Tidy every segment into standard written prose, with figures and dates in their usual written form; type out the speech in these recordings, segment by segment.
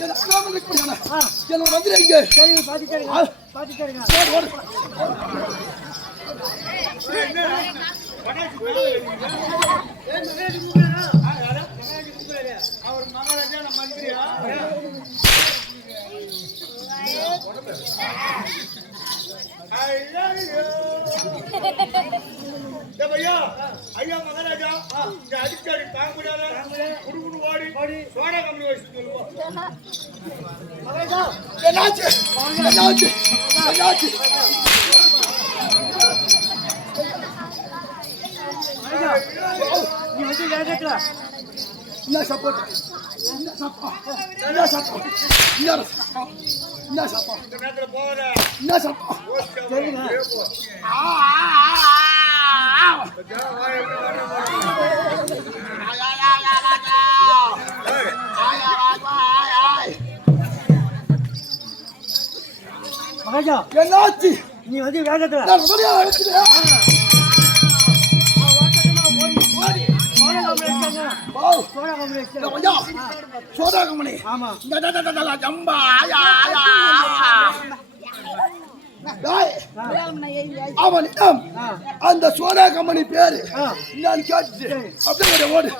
என்ன வந்து எங்க பாத்துட்டேங்க அவர் மகாராஜா மந்திரியா ஐயா ஐயா மகாராஜா அடிக்கடி தாங்க முடியாத குடுகுடு ஓடி சோடா கம்பெனி வச்சு சொல்லுவோம் என்னாச்சு என்னாச்சு என்னாச்சு நீ வந்து கேட்கல என்ன சப்போர்ட் என்ன சப்போர்ட் என்ன சப்போர்ட் என்ன சப்போர்ட் இந்த நேரத்துல போகாத என்ன சப்போர்ட் சரிங்க மகாராஜா என்னாச்சு நீ வந்து வேகத்துல சோதா கம்பெனி ஆமா ஜம்பா அவனிடம் அந்த சோடா கம்பெனி பேரு நான் கேட்டு அப்படியே ஓடு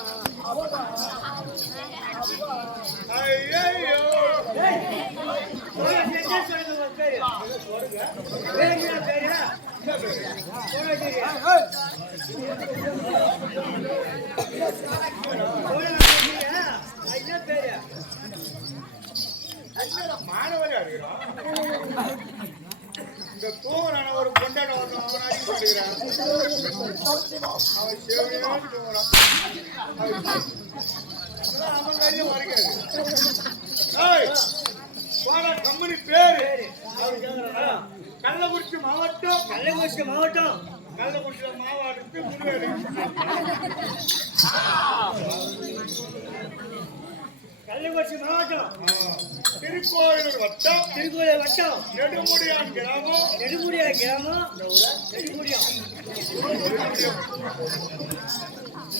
இந்த தூங்குறான ஒரு கொண்டாட வரணும் அவன் அறிவிக்கிறான் அவன் சேவையோடு தூங்குறான் அவன் கையிலும் வருகிறது கம்பெனி பேரு கள்ளக்குறிச்சி மாவட்டம் கள்ளக்குறிச்சியில மாவட்டத்து முன்வேலி கள்ளக்குறிச்சி மாவட்டம் திருக்கோயிலூர் வட்டம் நெடுமுடியான் கிராமம்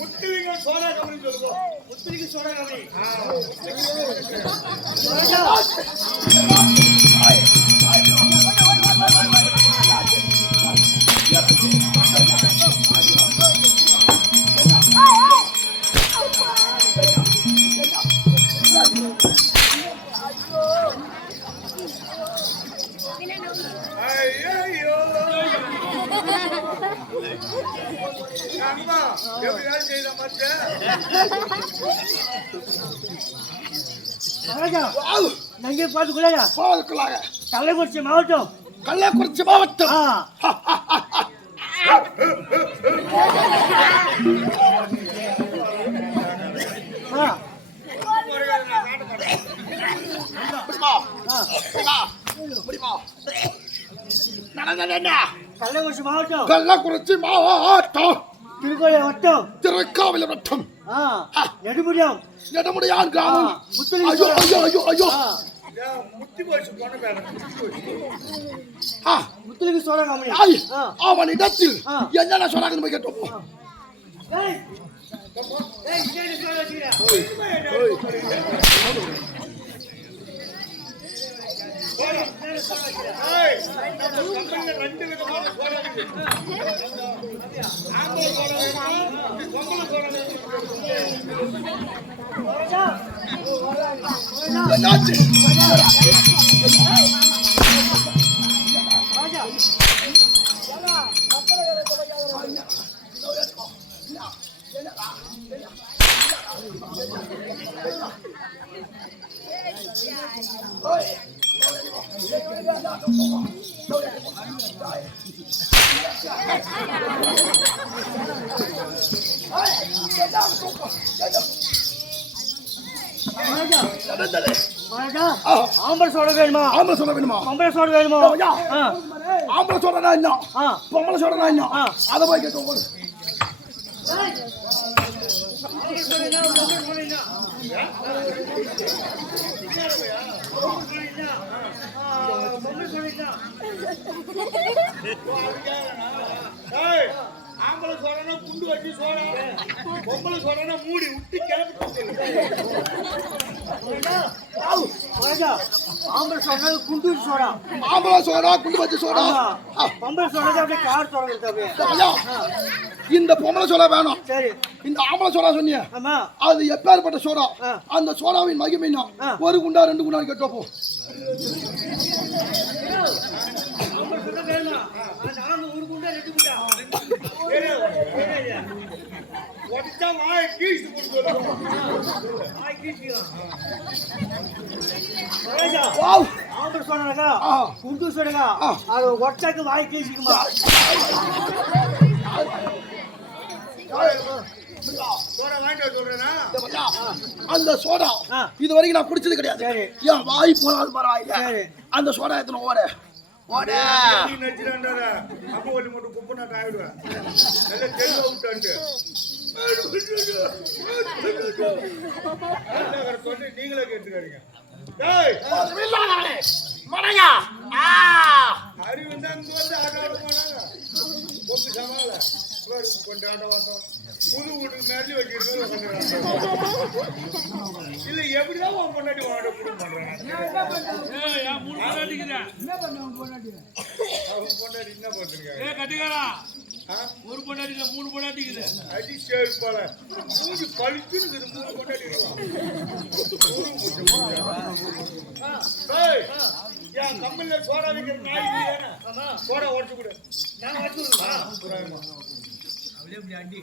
முத்துலிங்க சோடா கம்பெனி சொல்லுவோம் முத்துலிங்க சோடா கம்பெனி நங்கே பாத்துக்குள்ளாயா கள்ளக்குறிச்சி மாவட்டம் கள்ளக்குறிச்சி மாவட்டம் திருக்கோயில் வட்டம் நெடுமுடியான் கிராமம் முத்துலிங்க சோடா கம்பெனி அவனிடத்தில் என்னென்ன சொன்னாங்கன்னு போய் கேட்டோம் ரெண்டு விதமான ஆம்பளை சோட வேணுமா பொம்பளை சோட வேணுமா ஆம்பளை சோடனா என்ன பொம்பளை சோடனா என்ன அதை போய் கேட்க ஆம்பளை சோடனா குண்டு வச்சு சோடா, பொம்பளை சோடனா மூடி விட்டு கிளப்பி. ஆம்பளை சோடா குண்டு சோடா, ஆம்பளை சோடா குண்டு வச்சு சோடா. பொம்பளை சோடா அப்படியே கார் சோடா இருக்கு. ஐயா, இந்த பொம்பளை சோடா வேணும். சரி, இந்த ஆம்பளை சோடா சொன்னீங்க, ஆமா, அது எப்பேற்பட்ட சோடா? அந்த சோடாவின் மகிமைனா ஒரு குண்டா 2 குண்டா கேட்டப்போ உடச்சா வாயை கீழ்த்து கொடுத்து ஆம்பளை சோடாக்கா குண்டு சோடாக்கா அது ஒட்டாக்கு வாய் கீழ்ச்சிக்குமா? சோடா வாங்கிட்டு சொல்றேன்னா அந்த சோடா இது வரைக்கும் நான் குடிச்சது கிடையாது. ஏன் வாய் போனாலும் பரவாயில்ல. அந்த சோடா எத்தனை ஓட ஓட நச்சுறாண்டார அப்போ ஒளி மட்டும் குப்பை நாட்டு ஆயிடுவேன். நல்லா தெளிவா விட்டான்ட்டு நீங்களே கேட்டுக்காதீங்க. அறிவு தான் இங்க வந்து ஆட்டாட போனாங்க. பொம்பு சமாள கொஞ்சம் ஆட்ட பார்த்தோம். புது வீட்டுக்கு மேலே வச்சிருக்கோம். இல்ல எப்படிதான் உன் பொண்டாட்டி வாங்க பண்றாங்க. பொண்டாட்டி என்ன பண்றீங்க? ஒரு பொண்டாட்டி இல்ல 3 பொண்டாட்டி இருக்குது. அடி சேர்ப்பால 3 கழிச்சுன்னு 3 பொண்டாட்டி ஏன் கம்பெனில சோடா விற்கிற நாய் இல்லையா? சோடா உடச்சு கொடு. நான் உடச்சு விடுவேன். அப்படி அடி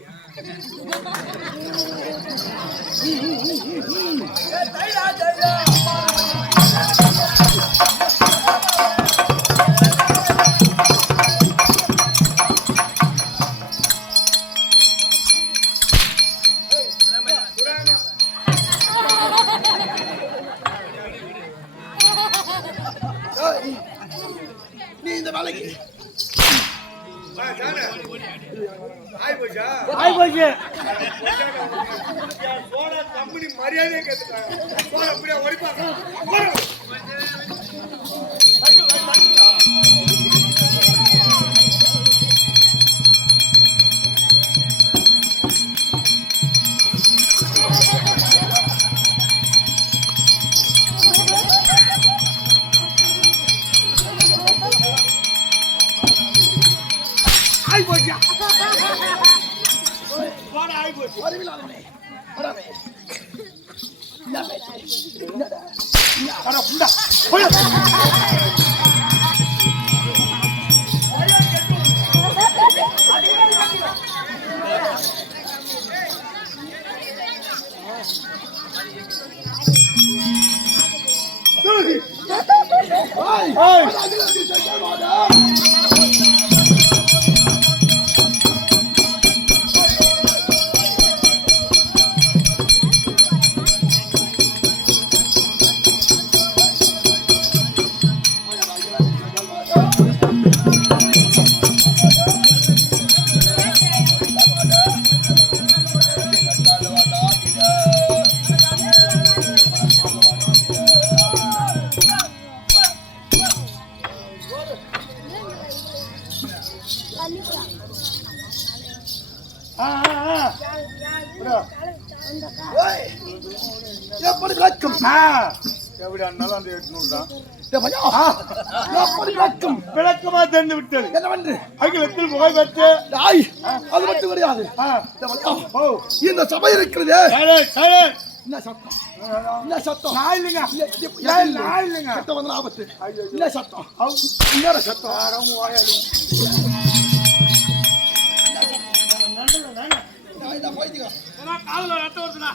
நீ இந்த வேலைக்கு சோடா கம்பெனி மரியாதையை கேட்டுட்டாங்க. சோடா அப்படியே ஒடிப்பாங்க. எப்படி விளக்கம்? எப்படி அண்ணாலும் அந்த 800 தான். எப்படி விளக்கம்? விளக்கமா தெரிந்து விட்டது. என்னவென்று அகிலத்தில் புகழ் பெற்று அது மட்டும் கிடையாது. இந்த சபை இருக்கிறதே, என்ன சத்தம்? என்ன சத்தம்? நான் இல்லைங்க. நான் இல்லைங்க. சத்தம் வந்து ஆபத்து. என்ன சத்தம்? என்ன சத்தம்? காதுல ரத்தம் வருதுண்ணா.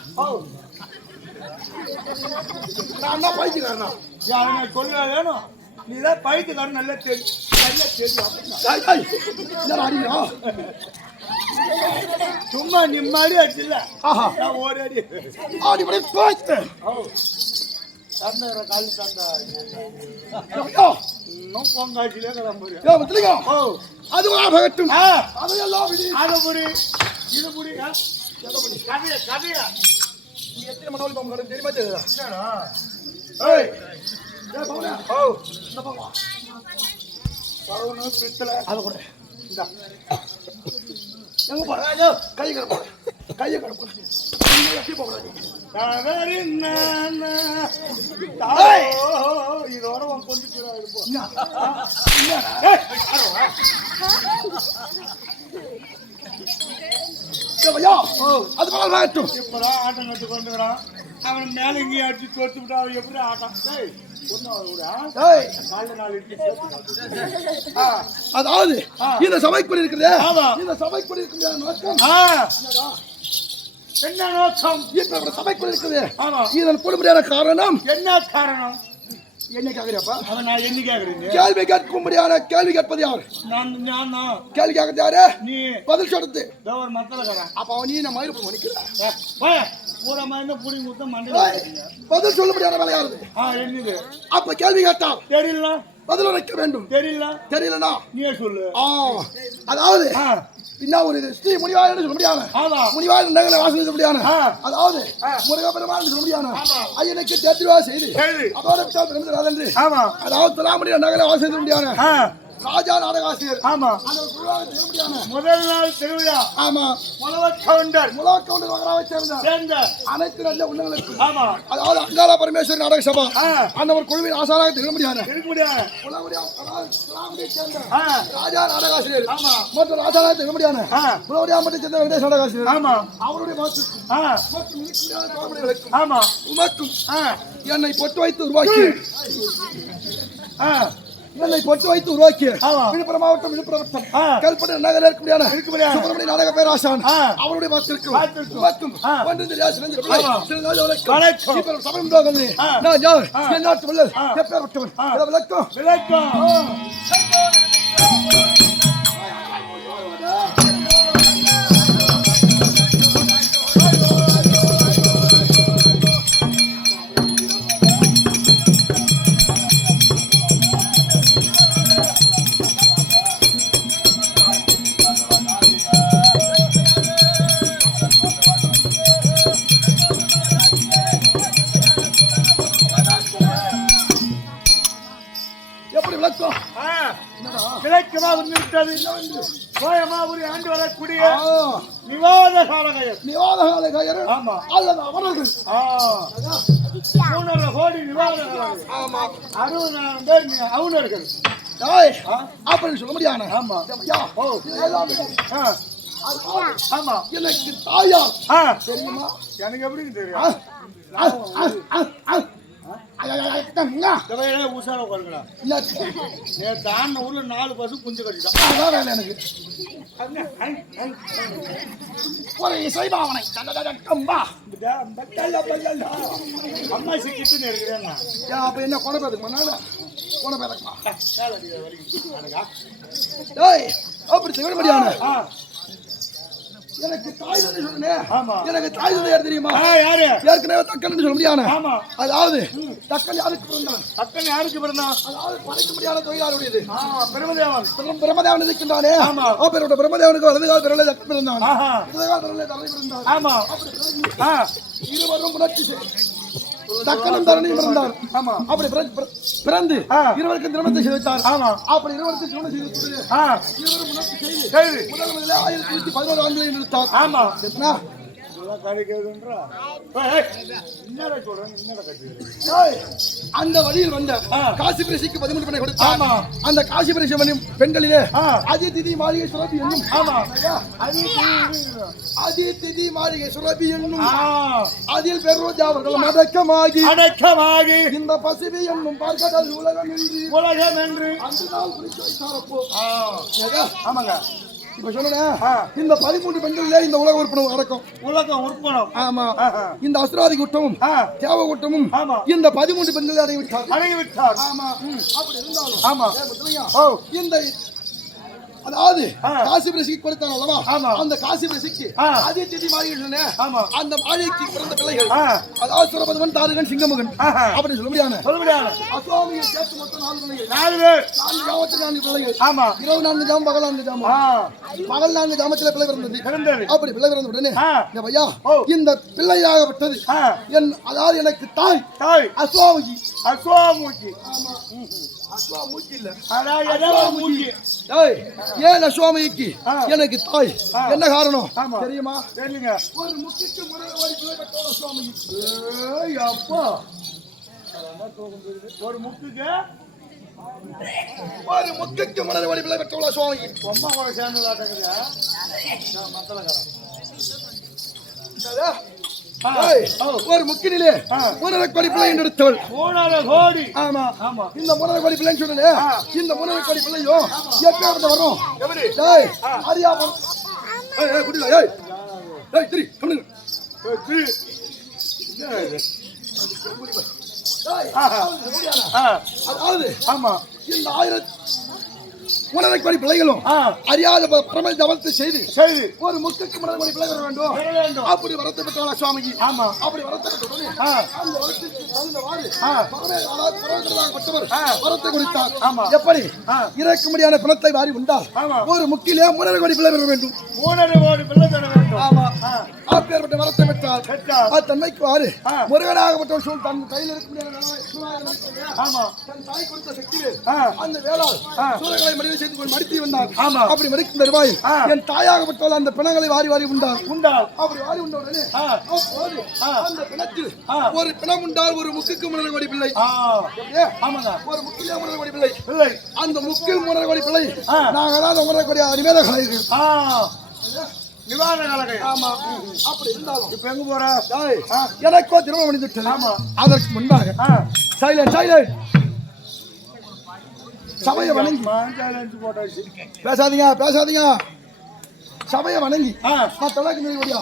நான் தான் பைத்தியக்காரனா? யாருங்க சொல்ல வேணும்? நீதான் பைத்தியக்காரன் நல்லா தெரியும். சும்மா நிம்மாடி அடிச்சுல ஒரு அடி ஆடி படி போய்த்து தந்த காலி தந்தா இன்னும் பொங்காட்சியிலே கிளம்புறியா? அது ஆகட்டும். அதையெல்லாம் விதி. அது புடி இது புடி கதையா கதையா நீ எத்தனை மணி போக தெரியுமா? தெரியுதா? ஏய் பவுனா இந்த பவுனா பவுனு பித்தளை அதை கூட இந்தா எங்க போற கையை கடை போற கையை கடை போற எப்படி போறாங்க இதோட கொண்டு அது போல இப்பதான் ஆட்டம் கட்டு கொண்டுக்கிறான் அவன் மேல இங்கேயும் அடிச்சு தோத்து விட்டா அவன் எப்படி ஆட்டம் அதாவது இந்த சபைக்குள் இருக்கிறது இந்த சபைக்குள் இருக்கிற நோக்கம் என்ன நோக்கம் இந்த சபைக்குள் இருக்குது இதன் கொடுமையான காரணம் என்ன காரணம் என்ன கேக்குறப்பா அவன் நான் என்ன கேக்குறீங்க கேள்வி கேட்கும்படியான கேள்வி கேட்பது யார் நான் கேள்வி கேட்கறது யாரு நீ பதில் சொல்றது ஒரு மத்தலக்காரன் அப்ப அவன் நீ நம்ம மயிறு பண்ணிக்கிறேன் பூரா மயிறு புடி முத்த மண்டை பதில் சொல்ல முடியாத வேலை யாரு என்னது அப்ப கேள்வி கேட்டா தெரியல பதில் உரைக்க வேண்டும் தெரியலனா நீயே சொல்லு அதாவது என்ன ஒரு ஸ்ரீ முனிவாயன்னு சொல்ல முடியாது முனிவாயன் நகர வாசல் சொல்ல முடியாது அதாவது முருகப்பெருமான் சொல்ல முடியாது ஐயனுக்கு தேர்வா செய்து அதோட என்று அதாவது தலாமணி நகர வாசல் சொல்ல முடியாது ராஜா நாடகாசிரியர் முதல் நாள் திருவிழா கவுண்டர் மகராவை சேர்ந்த அனைத்து நல்ல உள்ளங்களுக்கு அதாவது அங்காள பரமேஸ்வரி நாடக சபா அந்த ஒரு குழுவின் ஆசாராக திகழ முடியாது ராஜா நாடகாசிரியர் மற்றும் ராஜாராக திகழ முடியாது மட்டும் சேர்ந்த வெங்கடேஷ் நாடகாசிரியர் அவருடைய உமக்கும் என்னை பொட்டு வைத்து உருவாக்கி என்னை பொட்டு வைத்து உருவாக்கிய விழுப்புரம் மாவட்டம் விழுப்புரம் கல்பனை நகர இருக்க முடியாது சுப்பிரமணிய நாடக பேராசான் அவருடைய வார்த்தைக்கும் கோயமாபுரி ஆண்டு வரக்கூடிய நிவாதகாலகயர் அல்லது அவர்கள் 3.5 கோடி நிவாதகாலகயர் 60,000 பேர் அவுணர்கள் அப்படின்னு சொல்ல முடியாது எனக்கு தாயார் தெரியுமா எனக்கு எப்படி தெரியும் உசார உட்காருங்களா நேற்று ஊர்ல 4 பசு குஞ்சு கட்டிட்டான் எனக்கு ஒரு இசைபாவனை அம்மா சிக்கிட்டு இருக்கிறேன் அப்ப என்ன கொடை பேருக்கு மண்ணால கொடை பேரக்குமா அப்படி செய்ய முடியாது எனக்கு தாய் தந்தை சொன்னேன் எனக்கு தாய் தந்தை யார் தெரியுமா யாரு ஏற்கனவே தக்கன் சொல்ல முடியாது அதாவது தக்கன் யாருக்கு பிறந்தான் அதாவது படைக்க முடியாத தொழிலாளருடையது பிரம்மதேவன் இருக்கின்றானே அப்பேரோட பிரம்மதேவனுக்கு வலது கால் பிறலை தக்கன் பிறந்தான் இடது கால் பிறலை தலை பிறந்தான் இருவரும் முயற்சி தக்கனும் தரணியும் பிறந்தார் அப்படி பிறந்து இருவருக்கும் திருமணத்தை செய்து வைத்தார் அப்படி இருவருக்கும் திருமணம் செய்து இருவரும் முயற்சி செய்து முதல் முதலில் 1911 ஆண்டுகளில் நிறுத்தார் அந்த வழியில் வந்த காசி பிரசிக்கு 13 பெண்ணை கொடுத்தார் அந்த காசி பிரசி பெண்களிலே அதிதிதி மாளிகை சுரபி என்னும் அதிதிதி மாளிகை சுரபி என்னும் அதில் பெரோஜா அவர்கள் அடக்கமாகி இந்த பசுவி என்னும் பார்க்கடல் உலகம் என்று அந்த நாள் குறித்து வைத்தாரப்போ ஆமாங்க இப்ப சொல்லுங்க இந்த 13 பெண்கள்ல இந்த உலக உறுப்பினர் ஆமா இந்த அசுராதி கூட்டமும் தேவ கூட்டமும் இந்த 13 பெண்கள் அடங்கிவிட்டார் ஆமா அப்படி இருந்தாலும் இந்த அதாவது காசி பிரசிக்கு கொடுத்தாங்க அல்லவா அந்த காசி பிரசிக்கு அதே திதி மாளிகை அந்த மாளிகைக்கு பிறந்த பிள்ளைகள் அதாவது சுரபதவன் தாரகன் சிங்கமகன் அப்படி சொல்ல முடியாது அசுவாமியை சேர்த்து மொத்தம் 4 பிள்ளைகள் 4 பிள்ளைகள் இரவு 4 ஜாமம் பகல் 4 ஜாமம் பகல் 4 ஜாமத்தில் பிள்ளை பிறந்தது அப்படி பிள்ளை பிறந்த உடனே இந்த பையா இந்த பிள்ளையாகப்பட்டது அதாவது எனக்கு தாய் அசுவாமி அசுவாமூச்சி அசுவாமூச்சி இல்ல ஏன் சுவாமிக்கு எனக்கு தாய் என்ன காரணம் தெரியுமா? தெரியுங்க. ஒரு முக்கிக்கு முறை சுவாமிக்கு அப்பா ஒரு முக்குக்கு மலர் வழி பிள்ளை பெற்றவளா சுவாமி அம்மா கூட சேர்ந்ததாட்டா ஒரு முக்கிலே முன்னரை கோடி பிள்ளை எடுத்தவள். கோடி. ஆமா ஆமா. இந்த முன்னரை கோடி பிள்ளைன்னு சொன்னே, இந்த முன்னரை கோடி பிள்ளையும் எப்ப வரும்? அரியாபுரம் குடில திரி அதாவது ஆமா இந்த 1000 முன்னரை கோடி பிள்ளைகளும் அறியாத பரம தவத்தை செய்து ஒரு முத்துக்கு முன்னரை கோடி பிள்ளைகள் வேண்டும். அப்படி வரத்தை பெற்றவளா சுவாமிஜி? ஆமா. அப்படி வரத்தை பெற்றவனே அந்த வரத்துக்கு தகுந்தவாறு பரமேஸ்வரர் வரத்தை கொடுத்தார். எப்படி இறக்கும்படியான பிணத்தை வாரி உண்டால் ஒரு முக்கிலே முன்னரை கோடி பிள்ளை பெற வேண்டும். 3 கோடி பிள்ளை பெற வேண்டும். ஆமா. அப்பேற்பட்ட வரத்தை பெற்றார். தன்மைக்கு வாரு முருகனாகப்பட்டவர் தன் கையில் இருக்கக்கூடிய தன் தாய் கொடுத்த சக்தியே அந்த வேளாள் சூழலை மனித செய்து கொண்டு மடித்து வந்தார். அப்படி மடிக்கும் தருவாயில் என் தாயாகப்பட்டவள் அந்த பிணங்களை வாரி வாரி உண்டாள். அப்படி வாரி உண்டவுடனே அந்த பிணத்தில் ஒரு பிணம் உண்டால் ஒரு முக்குக்கு முன்னரை கோடி பிள்ளை. ஒரு முக்கிலே முன்னரை கோடி பிள்ளை. அந்த முக்கில் முன்னரை கோடி பிள்ளை நாங்க தான் முன்னரை கோடி அடிமேல நிவாரண கலகை. ஆமா. அப்படி இருந்தாலும் இப்ப எங்க போற? எனக்கோ திருமணம் முடிந்துவிட்டது. ஆமா. அதற்கு முன்பாக சைலண்ட் சபையை வணங்கி போட்டாச்சு. பேசாதீங்க சபையை வணங்கி நான் தொலைக்கு முடியா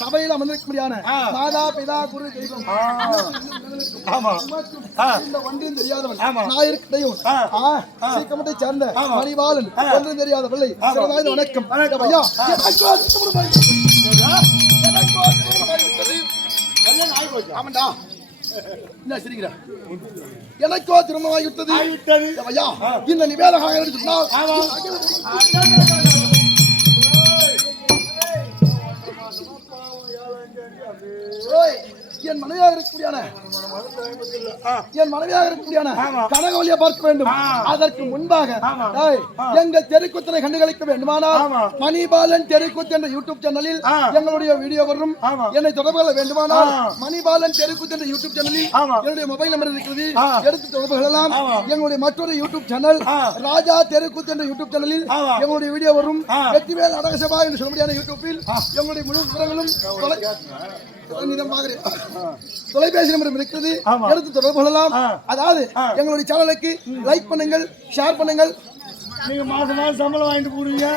சபையில் அமர்ந்திருக்கும்படியான மாதா பிதா குரு தெய்வம் இந்த ஒன்றியும் தெரியாதவன் நாயிருக்கையும் சீக்கிரமத்தை சேர்ந்த மணிவாளன் ஒன்றும் தெரியாத பிள்ளை வணக்கம் ஐயா. ஆமாண்டா என்ன சிரிக்கிற? எனக்கோ திருமணமாகிவிட்டது ஐயா. இந்த நிவேதமாக சொன்னால் என் மனைவியாக இருக்கக்கூடியான கனகவலியை பார்க்க வேண்டும். அதற்கு முன்பாக எங்கள் தெருக்கூத்தனை கண்டுகளிக்க வேண்டுமானால் மணிபாலன் தெருக்கூத்து என்ற யூடியூப் சேனலில் எங்களுடைய வீடியோ வரும். என்னை தொடர்பு கொள்ள வேண்டுமானால் மணிபாலன் தெருக்கூத்து என்ற யூடியூப் சேனலில் என்னுடைய மொபைல் நம்பர் இருக்கிறது, எடுத்து தொடர்பு கொள்ளலாம். எங்களுடைய மற்றொரு யூடியூப் சேனல் ராஜா தெருக்கூத்து என்ற யூடியூப் சேனலில் எங்களுடைய வீடியோ வரும். வெற்றிவேல் நாடகசபா என்று சொல்ல முடியாத யூடியூப்பில் எங்களுடைய முழு விவரங்களும் தொலைபேசி நம்பர் இருக்கிறது, எடுத்து தொடர்பு கொள்ளலாம். அதாவது எங்களுடைய சேனலுக்கு லைக் பண்ணுங்கள், ஷேர் பண்ணுங்கள். நீங்க மாசம் சம்பளம் வாங்கிட்டு போடுவீங்க.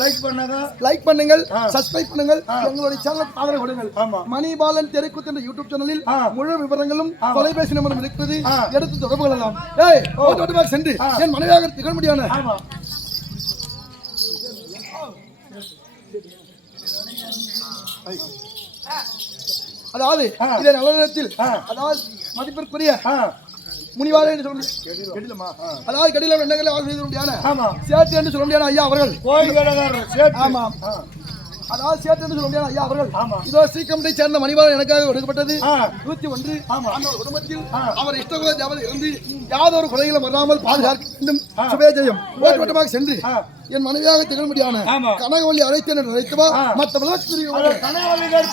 லைக் பண்ணாங்க லைக் பண்ணுங்கள், சப்ஸ்கிரைப் பண்ணுங்கள், எங்களுடைய சேனல் ஆதரவு கொடுங்கள். ஆமா. மணிபாலன் தெருக்கூத்து என்ற யூடியூப் சேனலில் ஆ. முழு விவரங்களும் தொலைபேசி நம்பரும் இருக்கிறது. எடுத்து தொடர்பு கொள்ளலாம். ஏய், ஓட்டோட்டமாக சென்று என் மனைவியாக திகழ முடியாது. ஆமா அதாவது இதே நல்ல நேரத்தில் அதாவது மதிப்பிற்குரிய முனிவாரே என்று சொல்ல கெடிலமா அதாவது கெடிலம் என்னங்களை ஆள் செய்து முடியாது. ஆமா சேட்டு என்று சொல்ல முடியாது ஐயா அவர்கள். கோயில் வேலைக்காரர் சேட்டு. ஆமா அதாவது சேட்டு என்று சொல்ல முடியாது ஐயா அவர்கள். ஆமா இதோ சீக்கிரத்தை சேர்ந்த மணிவாரன் எனக்காக ஒடுக்கப்பட்டது 101. ஆமா அந்த ஒரு குடும்பத்தில் அவர் இஷ்டகுல தேவதை இருந்து யாதொரு குறைகளும் வராமல் பாதுகாக்க வேண்டும். சுபேஜயம் ஓட்டமாக சென்று என் மனைவியாக திகழ முடியாது. கனகவல்லி அழைத்தேன் என்று அழைத்தவா மற்ற விளக்கு கனகவல்லிகள்